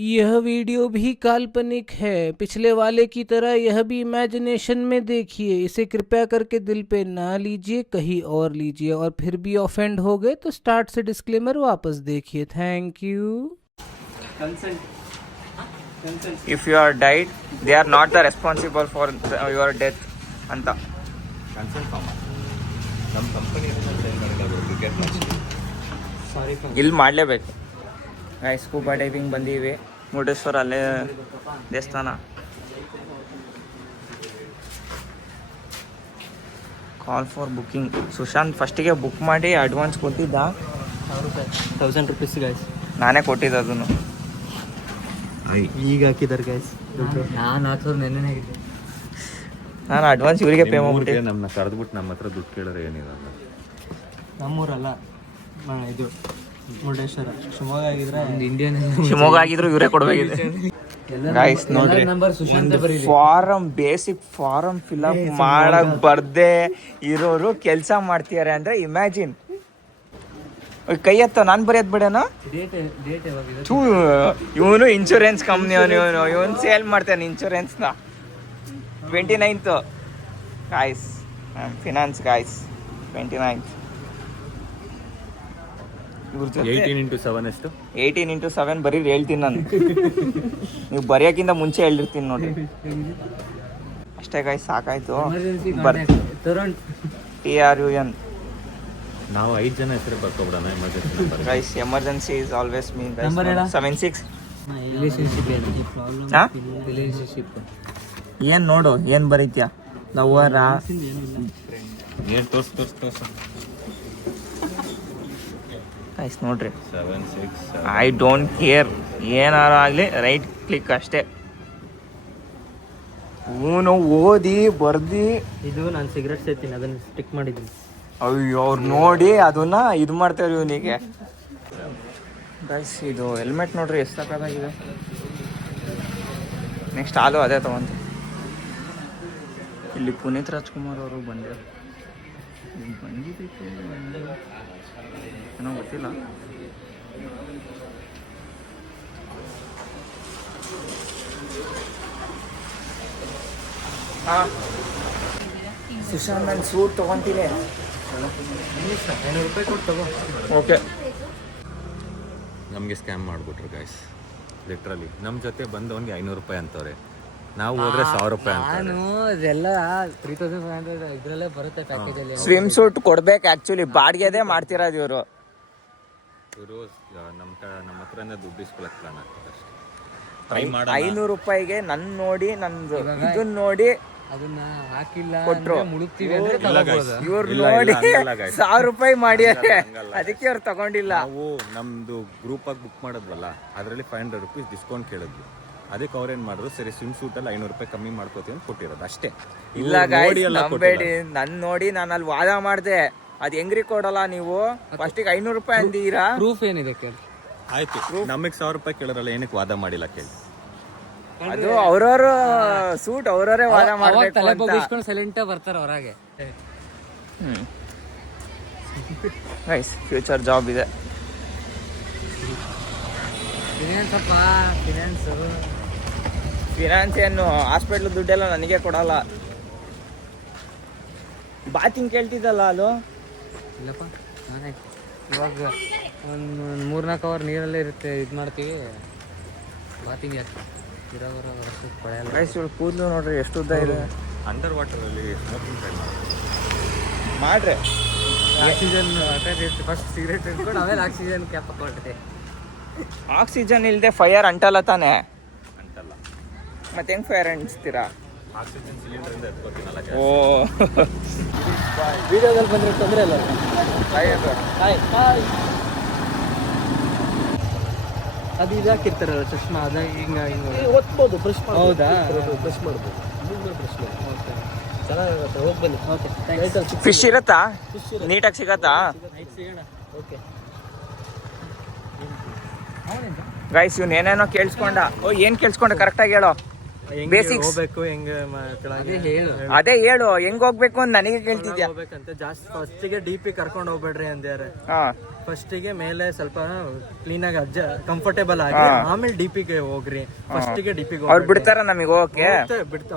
यह वीडियो भी काल्पनिक है। पिछले वाले की तरह यह भी इमेजिनेशन में देखिए। इसे कृपया करके दिल पे ना लीजिए, कहीं और लीजिए। और फिर भी ऑफेंड हो गए तो स्टार्ट से डिस्क्लेमर वापस देखिए। Thank you. If you are died, they are not the responsible for your death ಅಂತ ಕನ್ಸಲ್ಟ್ ಫಾರ್ಮ್ ನಮ್ಮ ಕಂಪನಿ ಇಲ್ಲಿ ಮಾಡಲೇಬೇಕು. ಸ್ಕೂಬಾ ಡೈವಿಂಗ್ ಬಂದೀವಿ ಮುರುಡೇಶ್ವರ, ಅಲ್ಲೇ ದೇವಸ್ಥಾನ. Call for booking. ಸುಶಾಂತ್ ಫಸ್ಟಿಗೆ ಬುಕ್ ಮಾಡಿ ಅಡ್ವಾನ್ಸ್ ಕೊಟ್ಟಿದ್ದ 1000 rupees ಗೈಸ್. ನಾನೇ ಕೊಟ್ಟಿದ್ದೆ ಅದನ್ನು. ಈಗ ಹಾಕಿದ್ದಾರೆ ಗೈಸ್. ನಾನು ಹಾಕೋರು ನೆನ್ನೆ ಆಗಿದ್ದೆ. ನಾನು ಅಡ್ವಾನ್ಸ್ ಇವರಿಗೆ ಪೇ ಮಾಡ್ಬಿಟ್ಟೆ. ನಮ್ಮನ್ನ ಕರೆದ್ಬಿಟ್ಟು ನಮ್ಮ ಹತ್ರ ದುಡ್ಡು ಕೇಳಿದ್ರೆ ಏನಿರಲ್ಲ. ನಮ್ಮೂರಲ್ಲ ಇದು ಮುರುಡೇಶ್ವರ. ಶಿವಮೊಗ್ಗ ಆಗಿದ್ರೆ ಇಂಡಿಯನ್ ಶಿವಮೊಗ್ಗ ಆಗಿದ್ರು ಇವರೇ ಕೊಡಬೇಕಿದೆ. ಗೈಸ್ ನೋಡ್ರಿ, ಫಾರಂ ಬೇಸಿಕ್ ಫಾರಂ ಫಿಲ್ಅಪ್ ಮಾಡಕ್ ಬರ್ದೆ ಇರೋರು ಕೆಲಸ ಮಾಡ್ತಿದ್ದಾರೆ ಅಂದ್ರೆ ಇಮ್ಯಾಜಿನ್. ಕೈ ಎತ್ತ, ನಾನು ಬರೆಯೋದು ಬಿಡೋಣ. ಇವನು ಇನ್ಶೂರೆನ್ಸ್ ಕಂಪ್ನಿ, ಇವನು ಸೇಲ್ ಮಾಡ್ತಾನೆ ಇನ್ಶೂರೆನ್ಸ್ನ. 29th guys, finance guys. 29th 18x7 ಎಷ್ಟು? 18x7 ಬರೀ ಹೇಳ್ತೀನಿ ನಾನು. ನೀವು ಬರೆಯೋಕ್ಕಿಂತ ಮುಂಚೆ ಹೇಳಿರ್ತೀನಿ ನೋಡಿ. ಅಷ್ಟೇ ಗಾಯ್ಸ್, ಸಾಕಾಯ್ತು. TRUN. ನಾವು 5 ಜನ ಹೆಸರು ಬರ್ಕೊಬಿಡೋಣ emergency. Guys emergency is always me. 76 ಏನು ನೋಡು, ಏನು ಬರೀತ್ಯಾ? ಲವರ ಏನು ತೋರ್ಸು ಗೈಸ್ ನೋಡ್ರಿ. 76 ಐ ಡೋಂಟ್ ಕೇರ್, ಏನಾರು ಆಗಲಿ ರೈಟ್ ಕ್ಲಿಕ್ ಅಷ್ಟೇ. ಇವನು ಓದಿ ಬರ್ದು ಇದು ನಾನು ಸಿಗರೆಟ್ ಸೇತೀನಿ, ಅದನ್ನು ಸ್ಟಿಕ್ ಮಾಡಿದ್ದೀನಿ. ಅಯ್ಯೋ, ಅವ್ರು ನೋಡಿ ಅದನ್ನ ಇದು ಮಾಡ್ತಾರೆ ಇವನಿಗೆ. ಗೈಸ್ ಇದು ಹೆಲ್ಮೆಟ್ ನೋಡ್ರಿ ಎಷ್ಟು ಸಕ್ಕತ್ತಾಗಿದೆ. ನೆಕ್ಸ್ಟ್ ಹಾಲು ಅದೇ ತಗೊಂತ. ಇಲ್ಲಿ ಪುನೀತ್ ರಾಜ್ಕುಮಾರ್ ಅವರು ಬಂದಿದ್ದಾರೆ. ಬಂದಿದ್ದಕ್ಕೆ ಏನೋ ಗೊತ್ತಿಲ್ಲ. ಹಾಂ ಸುಶಾಂತ್, ನಾನು ಸೂಟ್ ತೊಗೊತೀನಿ. 500 ರೂಪಾಯಿ ಕೊಟ್ಟು ತಗೋ. ಓಕೆ. ನಮಗೆ ಸ್ಕ್ಯಾಮ್ ಮಾಡಿಬಿಟ್ರು ಗಾಯ್ಸ್. ಲಿಟ್ರಲಿ ನಮ್ಮ ಜೊತೆ ಬಂದವನಿಗೆ 500 ರೂಪಾಯಿ ಅಂತವ್ರೆ. ನಾವು ಹೋದ್ರೆ 1000 ರೂಪಾಯಿ ಅಂತ. ನಾನು ಇದೆಲ್ಲ 3500 ಇದರಲ್ಲೇ ಬರುತ್ತೆ ಪ್ಯಾಕೇಜಲ್ಲಿ. ಸ್ವಿಮ್ ಸೂಟ್ ಕೊಡ್ಬೇಕು ಆ್ಯಕ್ಚುಲಿ, ಬಾಡಿಗೆದೇ ಮಾಡ್ತಿರೋದು ಇವರು. ಇವರು ನಮ್ಮ ಹತ್ರನೇ ದುಡ್ಡು ಇಸ್ಕೊಳಕ್ ಪ್ಲಾನ್ ಆಗ್ತದೆ ಅಷ್ಟೇ. ಟ್ರೈ ಮಾಡ. 500 ರೂಪಾಯಿಗೆ ನನ್ನ ನೋಡಿ, ನಂದು ಇದನ್ನ ನೋಡಿ ಅದನ್ನ ಹಾಕಿಲ್ಲ ಕೊಟ್ರು. ಮುಳುಗ್ತೀವಿ ಅಂದ್ರೆ ತಗೋಬಹುದು. ಇವ್ರು ನೋಡಿ 1000 ರೂಪಾಯಿ ಮಾಡ್ಯಾರೆ, ಅದಕ್ಕೆ ಅವ್ರು ತಗೊಂಡಿಲ್ಲ. ನಾವು ನಮ್ದು ಗ್ರೂಪ್ ಆಗಿ ಬುಕ್ ಮಾಡಿದ್ವಲ್ಲ, ಅದರಲ್ಲಿ 500 ರೂಪೀಸ್ ಡಿಸ್ಕೌಂಟ್ ಕೇಳಿದ್ವಿ. ಅದಕ್ಕೆ ಅವ್ರೇನ್ ಮಾಡಿದ್ರು, ಸರಿ ಸ್ವಿಮ್ ಸೂಟ್ ಅಲ್ಲಿ 500 ರೂಪಾಯಿ ಕಮ್ಮಿ ಮಾಡ್ಕೋತೀವಿ ಅಂತ ಕೊಟ್ಟಿರೋದು ಅಷ್ಟೇ. ಇಲ್ಲ ಗಾಯ್ಸ್, ನಂಬೇಡಿ. ನನ್ ನೋಡಿ ನಾನು ಅಲ್ಲಿ ವಾದ ಮಾಡಿದೆ. ಅದ್ ಹೆಂಗ್ರಿ ಕೊಡಲ್ಲ ನೀವು? ಫಸ್ಟಿಗೆ 500 ರೂಪಾಯಿ ಅಂದೀರಾ. ಪ್ರೂಫ್ ಏನಿದೆ ಕೇಳಿ. ಆಯ್ತು, ನಮಗೆ 1000 ರೂಪಾಯಿ ಕೇಳಿರಲ್ಲ, ಏನಕ್ಕೆ ವಾದ ಮಾಡಿಲ್ಲ ಕೇಳಿ. ಅದು ಅವ್ರವ್ರ ಸೂಟ್ ಅವ್ರವರೇ ವಾದ ಮಾಡ್ಬೇಕು ತಲೆ ಅಂತ. ಬಗ್ಗಿಸ್ಕೊಂಡು ಸೈಲೆಂಟ್ ಬರ್ತಾರ ಹೊರಗೆ. ಗೈಸ್ ಫ್ಯೂಚರ್ ಜಾಬ್ ಇದೆ. ಫಿನಾನ್ಸ್ ಏನು ಹಾಸ್ಪಿಟ್ಲ್ ದುಡ್ಡೆಲ್ಲ ನನಗೆ ಕೊಡಲ್ಲ. ಬಾತಿಂಗ್ ಕೇಳ್ತಿದ್ದಲ್ಲ ಅಲ್ಲೋ. ಇಲ್ಲಪ್ಪ, ನಾನೇ ಇವಾಗ ಒಂದು 3-4 ಅವರ್ ನೀರಲ್ಲೇ ಇರುತ್ತೆ. ಇದು ಮಾಡ್ತೀವಿ, ಬಾತಿಂಗ್ ಯಾಕೆ ಇರೋವರ ಪಡೆಯಲ್ಲ. ಗೈಸ್ ಇವಳು ಕೂದಲು ನೋಡ್ರಿ ಎಷ್ಟು ಉದ್ದ ಇದೆ. ಅಂಡರ್ ವಾಟರ್ ಅಲ್ಲಿ ಸ್ಮೋಕಿಂಗ್ ಟ್ರೈ ಮಾಡ್ರಿ. ಆಕ್ಸಿಜನ್ ಫಸ್ಟ್ ಸಿಗರೇಟ್ ಇಟ್ಕೊಂಡು ಆಮೇಲೆ ಆಕ್ಸಿಜನ್ ಕ್ಯಾಪ್ ಹಾಕೊಳ್ತದೆ. ಆಕ್ಸಿಜನ್ ಇಲ್ಲದೆ ಫೈರ್ ಅಂಟಲ್ಲ ತಾನೆ? ಅಂತಲ್ಲ, ಮತ್ತೆ ಹೆಂಗ್ ಫೈರ್ ಅಂಟಿಸ್ತೀರಾ? ಆಕ್ಸಿಜನ್ ಸಿಲಿಂಡರ್ ಇಂದ ಎತ್ಕೋತೀನಲ್ಲ. ಓ ವಿಡಿಯೋದಲ್ಲಿ ಬಂದ್ರೆ ತೊಂದರೆ ಇಲ್ಲ. ಅದು ಇದಾಕಿರ್ತಾರಲ್ಲ ಚಶ್ಮಾ, ಅದ ಹಿಂಗೆ ಒತ್ಬೋದು, ಬ್ರಷ್ ಹೌದಾ? ಬ್ರಷ್ ಮಾಡ್ಬೋದು. ಓಕೆ, ಚೆನ್ನಾಗಿರುತ್ತೆ. ಹೋಗಿ ಬನ್ನಿ. Okay, thanks. ಫಿಶ್ ಇರತ್ತಾ? ನೀಟಾಗಿ ಸಿಗತ್ತಾ? ನೈಟ್ ಸಿಗೋಣ. ಓಕೆ ಗೈಸ್ ಇವ್ನು ಏನೇನೋ ಕೇಳಿಸ್ಕೊಂಡ. ಓ ಏನು ಕೇಳಿಸ್ಕೊಂಡ ಕರೆಕ್ಟಾಗಿ ಹೇಳೋ. ಬೇಸಿಕ್ಸ್ ಹೋಗ್ಬೇಕು ಹೆಂಗೆ ಕೆಳಗೆ ಹೇಳು. ಅದೇ ಹೇಳು ಹೆಂಗ್ ಹೋಗ್ಬೇಕು ಅಂತ ನನಗೆ ಕೇಳ್ತಿದ್ಯಾ. ಹೋಗ್ಬೇಕಂತ ಜಾಸ್ತಿ ಫಸ್ಟಿಗೆ ಡಿಪಿ ಕರ್ಕೊಂಡು ಹೋಗ್ಬೇಡ್ರಿ ಅಂದ್ಯಾರೆ. ಫಸ್ಟಿಗೆ ಮೇಲೆ ಸ್ವಲ್ಪ ಕ್ಲೀನ್ ಆಗಿ ಕಂಫರ್ಟೇಬಲ್ ಆಗಿ ಆಮೇಲೆ ಡಿಪಿಗೆ ಹೋಗ್ರಿ. ಫಸ್ಟಿಗೆ ಡಿಪಿಗೆ ಅವ್ರು ಬಿಡ್ತಾರ ನಮಗೆ ಹೋಗಕ್ಕೆ?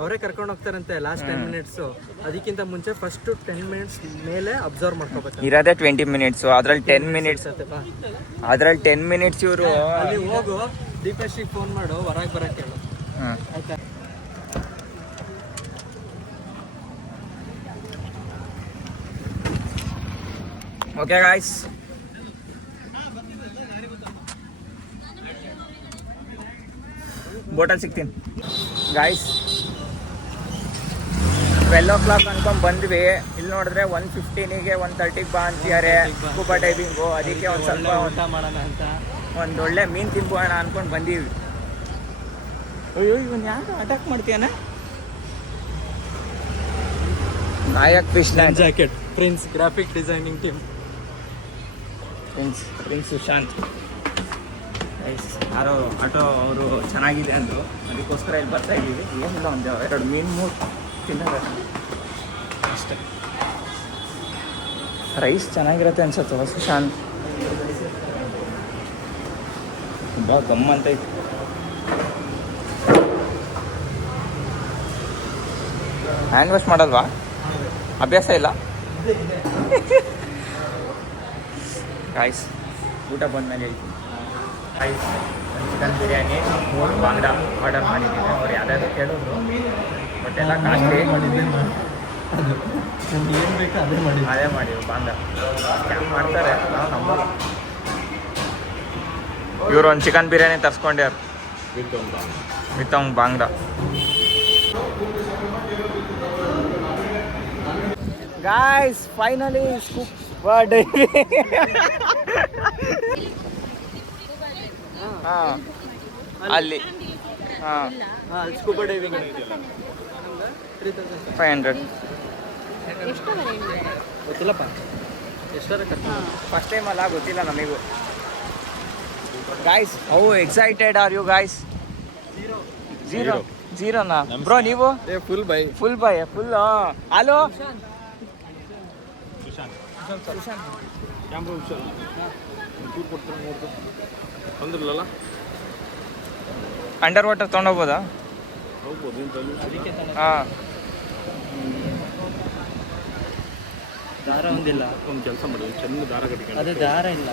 ಅವರೇ ಕರ್ಕೊಂಡು ಹೋಗ್ತಾರಂತೆ ಲಾಸ್ಟ್ 10 ಮಿನಿಟ್ಸ್. ಅದಕ್ಕಿಂತ ಮುಂಚೆ ಫಸ್ಟ್ 10 ಮಿನಿಟ್ಸ್ ಮೇಲೆ ಅಬ್ಸರ್ವ್ ಮಾಡ್ಕೋಬೇಕು. ಇರೋದೇ 20 ಮಿನಿಟ್ಸ್, ಅದ್ರಲ್ಲಿ 10 ಮಿನಿಟ್ಸ್ ಅದ್ರಲ್ಲಿ 10 ಮಿನಿಟ್ಸ್ ಇವರು ಅಲ್ಲಿ ಹೋಗು. ದೀಪೇಶಿಗೆ ಫೋನ್ ಮಾಡು, ಹೊರಗೆ ಬರಕ್ಕೆ ಹೇಳು. ಆಯ್ತಾ? ಓಕೆ ಗಾಯ್ಸ್, ಬೋಟಲ್ ಸಿಗ್ತೀನಿ ಗಾಯ್ಸ್. 12 o'clock ಅನ್ಕೊಂಡ್ ಬಂದ್ವಿ. ಇಲ್ಲಿ ನೋಡಿದ್ರೆ 1:15ಗೆ 1:30ಗೆ ಬಾ ಅಂತಿದ್ದಾರೆ ಸ್ಕೂಬಾ ಡೈವಿಂಗು. ಅದಕ್ಕೆ ಒಂದು ಸ್ವಲ್ಪ ಊಟ ಮಾಡೋಣ ಅಂತ ಒಂದೊಳ್ಳೆ ಮೀನು ತಿನ್ಬೋಣ ಅನ್ಕೊಂಡು ಬಂದೀವಿ. ಅಯ್ಯೋ ಇವನ್ ಯಾರು ಅಟ್ಯಾಕ್ ಮಾಡ್ತೀಯನ? Nayak Krishna jacket prince graphic designing team. Prince Sushant ಯಾರೋ ಆಟೋ ಅವರು ಚೆನ್ನಾಗಿದೆ ಅಂದರು, ಅದಕ್ಕೋಸ್ಕರ ಇಲ್ಲಿ ಬರ್ತಾ ಇದ್ದೀವಿ. ಏನಿಲ್ಲ, ಒಂದು 2 ಮೀನು 3 ತಿನ್ನೋದು ಅಷ್ಟೇ. ರೈಸ್ ಚೆನ್ನಾಗಿರುತ್ತೆ ಅನ್ಸುತ್ತಲ್ಲ ಸುಶಾಂತ್? ತುಂಬ ಗಮ್ಮಂತೈತಿ. ಹ್ಯಾಂಡ್ ವಾಶ್ ಮಾಡಲ್ವಾ? ಅಭ್ಯಾಸ ಇಲ್ಲ ಗಾಯ್ಸ್. ಊಟ ಬಂದಮೇಲೆ ಹೇಳ್ತೀನಿ ಗಾಯ್ಸ್. ಚಿಕನ್ ಬಿರಿಯಾನಿ 3 ಬಾಂಗ್ಡಾ ಆರ್ಡರ್ ಮಾಡಿದ್ದೀನಿ. ಅವ್ರು ಯಾವ್ದಾದ್ರು ಕೇಳಿದ್ರು, ಬಟ್ ಎಲ್ಲ ಕಾಸ್ಟ್ಲಿ. ಏನು ಬೇಕೋ ಅದೇ ಮಾಡಿ ಬಾಂಗ್ಡಾ ಸ್ಕ್ಯಾಮ್ ಮಾಡ್ತಾರೆ, ನಾವು ನಂಬಲ್ಲ. ಇವರು ಒಂದು ಚಿಕನ್ ಬಿರಿಯಾನಿ ತರಿಸ್ಕೊಂಡ್ಯಾರ ವಿತ್ ಒಂದು ಬಾಂಗ್ಡಾ. Guys finally scuba diving. ಹಾಂ ಅಲ್ಲಿ ಸ್ಕೂಬಾ ಡೈವಿಂಗ್ 500 ಗೊತ್ತಿಲ್ಲಪ್ಪ. ಎಷ್ಟಾರ ಫಸ್ಟ್ ಟೈಮ್ ಅಲ್ಲ, ಗೊತ್ತಿಲ್ಲ ನಮಗೂ. Guys how excited are you guys? ಝೀರೋನಾ ಬ್ರೋ? ನೀವು full by full hello under water ತೊಗೊಂಡೋಗ್ಬೋದಾ? ಹಾಂ. ದಾರ ಒಂದಿಲ್ಲ. ಒಂದು ಕೆಲಸ ಮಾಡಿ, ಚೆಂದ ದಾರ ಕಟ್ಕೊಂಡು. ಅದೇ ದಾರ ಇಲ್ಲ.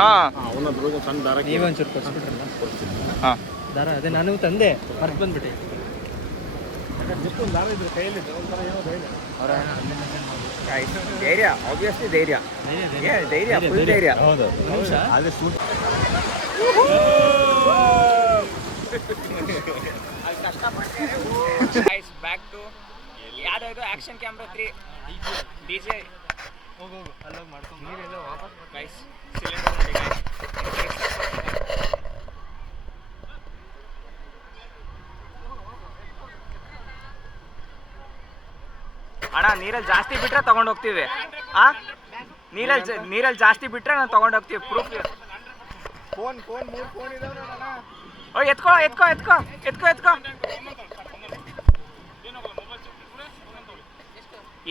ಹಾಂ ಅವನದ್ರೊಳಗೆ ಸಣ್ಣ ದಾರ. ನೀವೊಂಚೂರು ಕೊಡ್ಸ್ಬಿಟ್ರಲ್ಲ ಹಾಂ ದಾರ. ಅದೇ ನಾನು ತಂದೆ ಹೊರಗೆ ಬಂದ್ಬಿಟ್ಟೆ. ದಾರ ಇದ್ರೆ ಕೈಯಲ್ಲಿ ಒಂಥರ ಏನೋ ಧೈರ್ಯ, ಆಬ್ವಿಯಸ್ಲಿ ಧೈರ್ಯ, ಫುಲ್ ಧೈರ್ಯ. ಹೌದು, ಆದರೆ ಶೂಟ್ ಬ್ಯಾಕ್ ಟು ಯಾವ್ದು ಇದು ಆಕ್ಷನ್ ಕ್ಯಾಮ್ರಾ 3 ಡಿಜೆ. ಹೋಗು ಅಲ್ಲೋಗಿ ಮಾಡ್ಕೊಂಡು ನೀರೆಲ್ಲ ವಾಪಸ್ ಗೈಸ್ ಸಿಲಿಂಡರ್ ನೋಡಿ ಗೈಸ್. ಅಣ್ಣ ನೀರಲ್ಲಿ ಜಾಸ್ತಿ ಬಿಟ್ರೆ ತಗೊಂಡು ಹೋಗ್ತೀವಿ. ನೀರಲ್ಲಿ ಜಾಸ್ತಿ ಬಿಟ್ರೆ ನಾವು ತಗೊಂಡು ಹೋಗ್ತೀವಿ. ಪ್ರೂಫ್ ಫೋನ್ 3 ಫೋನ್ ಇದಾವೆ ನೋಡೋಣ. ಓ ಎತ್ಕೋ.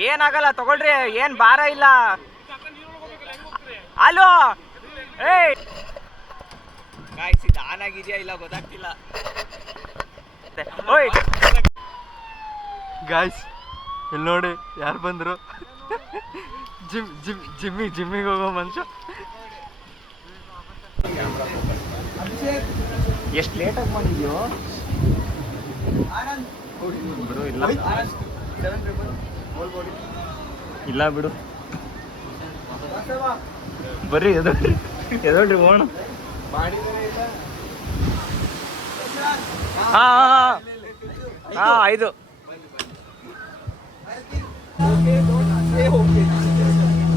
ಏನಾಗಲ್ಲ ತಗೊಳ್ರಿ, ಏನ್ ಭಾರ ಇಲ್ಲ. ಅಲೋ ಏಯ್ ಗಾಯ್ಸ್, ಇದು ಆನ್ ಆಗಿದೆಯಾ ಇಲ್ಲ ಗೊತ್ತಾಗ್ತಿಲ್ಲ. ಓಯ್ ಗಾಯ್ಸ್ ಇಲ್ಲಿ ನೋಡಿ ಯಾರು ಬಂದರು. ಜಿಮ್ಮಿಗೆ ಹೋಗೋ ಮನುಷ್ಯ. ಎಷ್ಟು ಲೇಟಾಗಿ ಮಾಡಿದ್ಯೋ ಬಿಡು. ಇಲ್ಲ ಬಿಡು, ಬರ್ರಿ ಎದೋಳ್ರಿ ಹೋಣ. ಹಾಂ 5.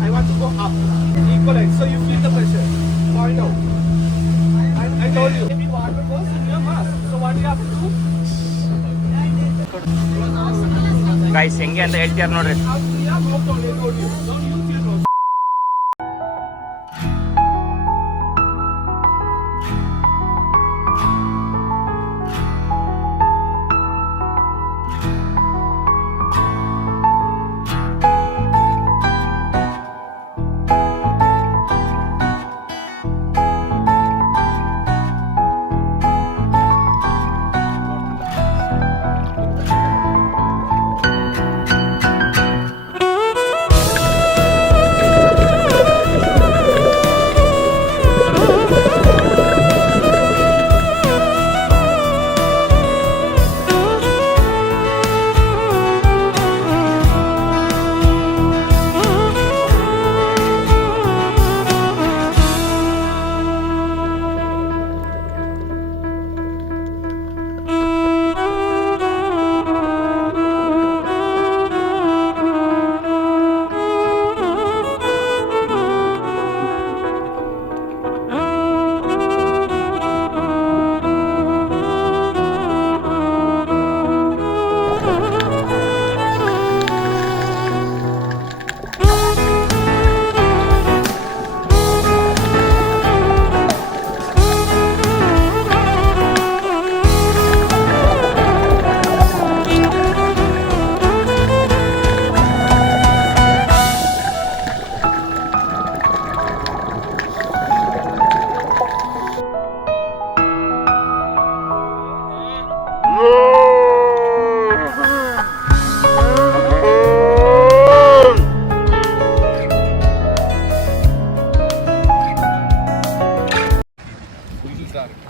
I want to go up. Equalize. So you feel the pressure. Point out. I told you. Every water goes in your mask. So what you have to do? Guys ಹೆಂಗೆ ಅಂತ ಹೇಳ್ತೀರ ನೋಡ್ರಿ. Don't use your nose.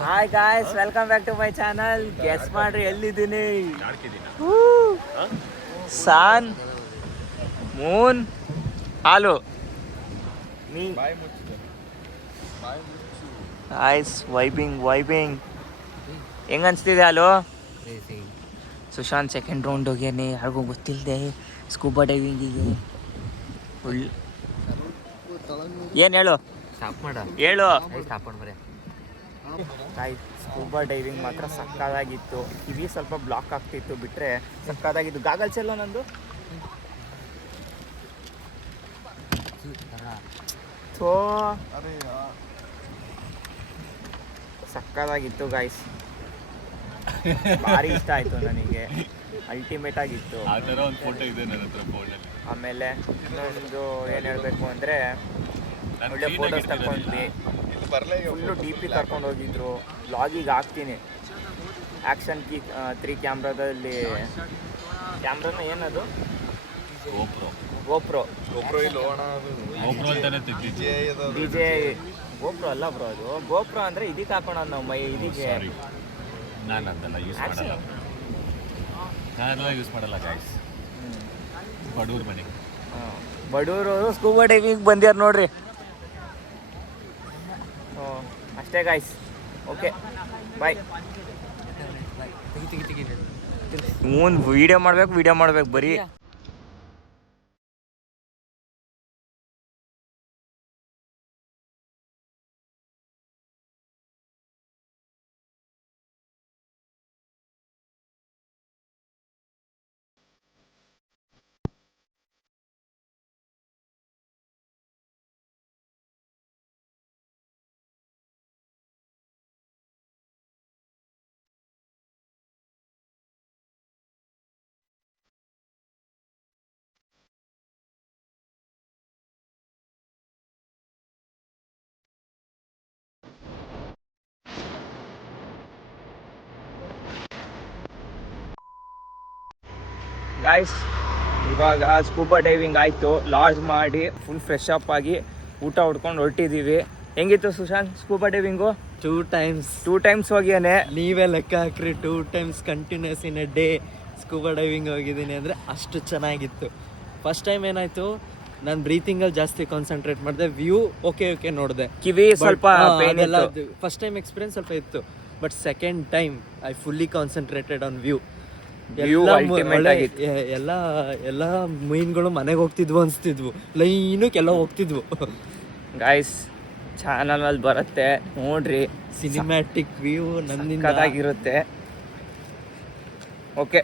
Hi guys, welcome back to my channel. Guess ಮಾಡ್ರಿ ಎಲ್ಲಿದ್ದೀನಿ? Sun, moon, ಹಾಲು, me. Guys, vibing ಹೆಂಗ್ ಅನ್ಸ್ತಿದೆ ಹಾಲು? ಸುಶಾಂತ್ ಸೆಕೆಂಡ್ ರೌಂಡ್ ಹೋಗ್ಯಾನೆ, ಯಾರಿಗೂ ಗೊತ್ತಿಲ್ಲದೆ ಸ್ಕೂಬಾ ಡೈವಿಂಗಿಗೆ. ಏನು ಹೇಳು? ಹೇಳು. ಸ್ಕೂಬಾ ಡೈವಿಂಗ್ ಮಾತ್ರ ಸಕ್ಕದಾಗಿತ್ತು. ಕಿವಿ ಸ್ವಲ್ಪ ಬ್ಲಾಕ್ ಆಗ್ತಿತ್ತು, ಬಿಟ್ಟರೆ ಸಕ್ಕದಾಗಿತ್ತು. ಗಾಗಲ್ಸ್ ಎಲ್ಲ ನಂದು ಸಕ್ಕದಾಗಿತ್ತು ಗಾಯ್ಸ್. ಭಾರಿ ಇಷ್ಟ ಆಯಿತು ನನಗೆ, ಅಲ್ಟಿಮೇಟ್ ಆಗಿತ್ತು. ಆಮೇಲೆ ಇನ್ನೊಂದು ಏನು ಹೇಳಬೇಕು ಅಂದರೆ, ಒಳ್ಳೆ ಫೋಟೋಸ್ ತಗೊಂಡ್ವಿ. ಫುಲ್ಲು ಡಿ.ಪಿ ಕರ್ಕೊಂಡು ಹೋಗಿದ್ರು. ವ್ಲಾಗಿಗೆ ಹಾಕ್ತೀನಿ. ಆ್ಯಕ್ಷನ್ ಕಿ 3 ಕ್ಯಾಮ್ರಾದಲ್ಲಿ, ಕ್ಯಾಮ್ರಾನ ಏನದು? GoPro DJ. ಗೋಪ್ರೋ ಅಲ್ಲ ಬ್ರೋ, ಅದು ಗೋಪ್ರೋ ಅಂದರೆ ಇದಕ್ಕೆ ಹಾಕೋಣ ನಾವು ಮೈ ಇದಕ್ಕೆ. ಬಡೂರು ಸ್ಕೂಬಾ ಡೈವಿಂಗ್ ಬಂದ್ಯಾರ ನೋಡ್ರಿ. ಅಷ್ಟೇ guys, okay bye. Moon video ಮಾಡ್ಬೇಕು ಬರೀ. ಗಾಯ್ಸ್, ಇವಾಗ ಸ್ಕೂಬಾ ಡೈವಿಂಗ್ ಆಯಿತು. ಲಾಡ್ಜ್ ಮಾಡಿ ಫುಲ್ ಫ್ರೆಶ್ ಅಪ್ ಆಗಿ ಊಟ ಹೊಡ್ಕೊಂಡು ಹೊರಟಿದ್ದೀವಿ. ಹೆಂಗಿತ್ತು ಸುಶಾಂತ್ ಸ್ಕೂಬಾ ಡೈವಿಂಗು? 2 ಟೈಮ್ಸ್ ಹೋಗ್ಯಾನೆ. ನೀವೇ ಲೆಕ್ಕ ಹಾಕ್ರಿ, 2 times continues in a day scuba diving ಹೋಗಿದ್ದೀನಿ ಅಂದರೆ ಅಷ್ಟು ಚೆನ್ನಾಗಿತ್ತು. ಫಸ್ಟ್ ಟೈಮ್ ಏನಾಯಿತು, ನಾನು ಬ್ರೀತಿಂಗಲ್ಲಿ ಜಾಸ್ತಿ ಕಾನ್ಸಂಟ್ರೇಟ್ ಮಾಡಿದೆ. ವ್ಯೂ ಓಕೆ ನೋಡಿದೆ, ಕಿವಿ ಸ್ವಲ್ಪ ಪೇನ್ ಎಲ್ಲ. ಫಸ್ಟ್ ಟೈಮ್ ಎಕ್ಸ್ಪೀರಿಯನ್ಸ್ ಸ್ವಲ್ಪ ಇತ್ತು, but second time I fully concentrated on view. ಎಲ್ಲ ಮೀನುಗಳು ಮನೆಗೆ ಹೋಗ್ತಿದ್ವು ಅನಿಸ್ತಿದ್ವು, ಲೈನಕ್ಕೆಲ್ಲ ಹೋಗ್ತಿದ್ವು. ಗಾಯ್ಸ್, ಚಾನಲಲ್ಲಿ ಬರುತ್ತೆ ನೋಡ್ರಿ, ಸಿನಿಮ್ಯಾಟಿಕ್ ವ್ಯೂ ನನ್ನಿಂದ ಇರುತ್ತೆ. ಓಕೆ.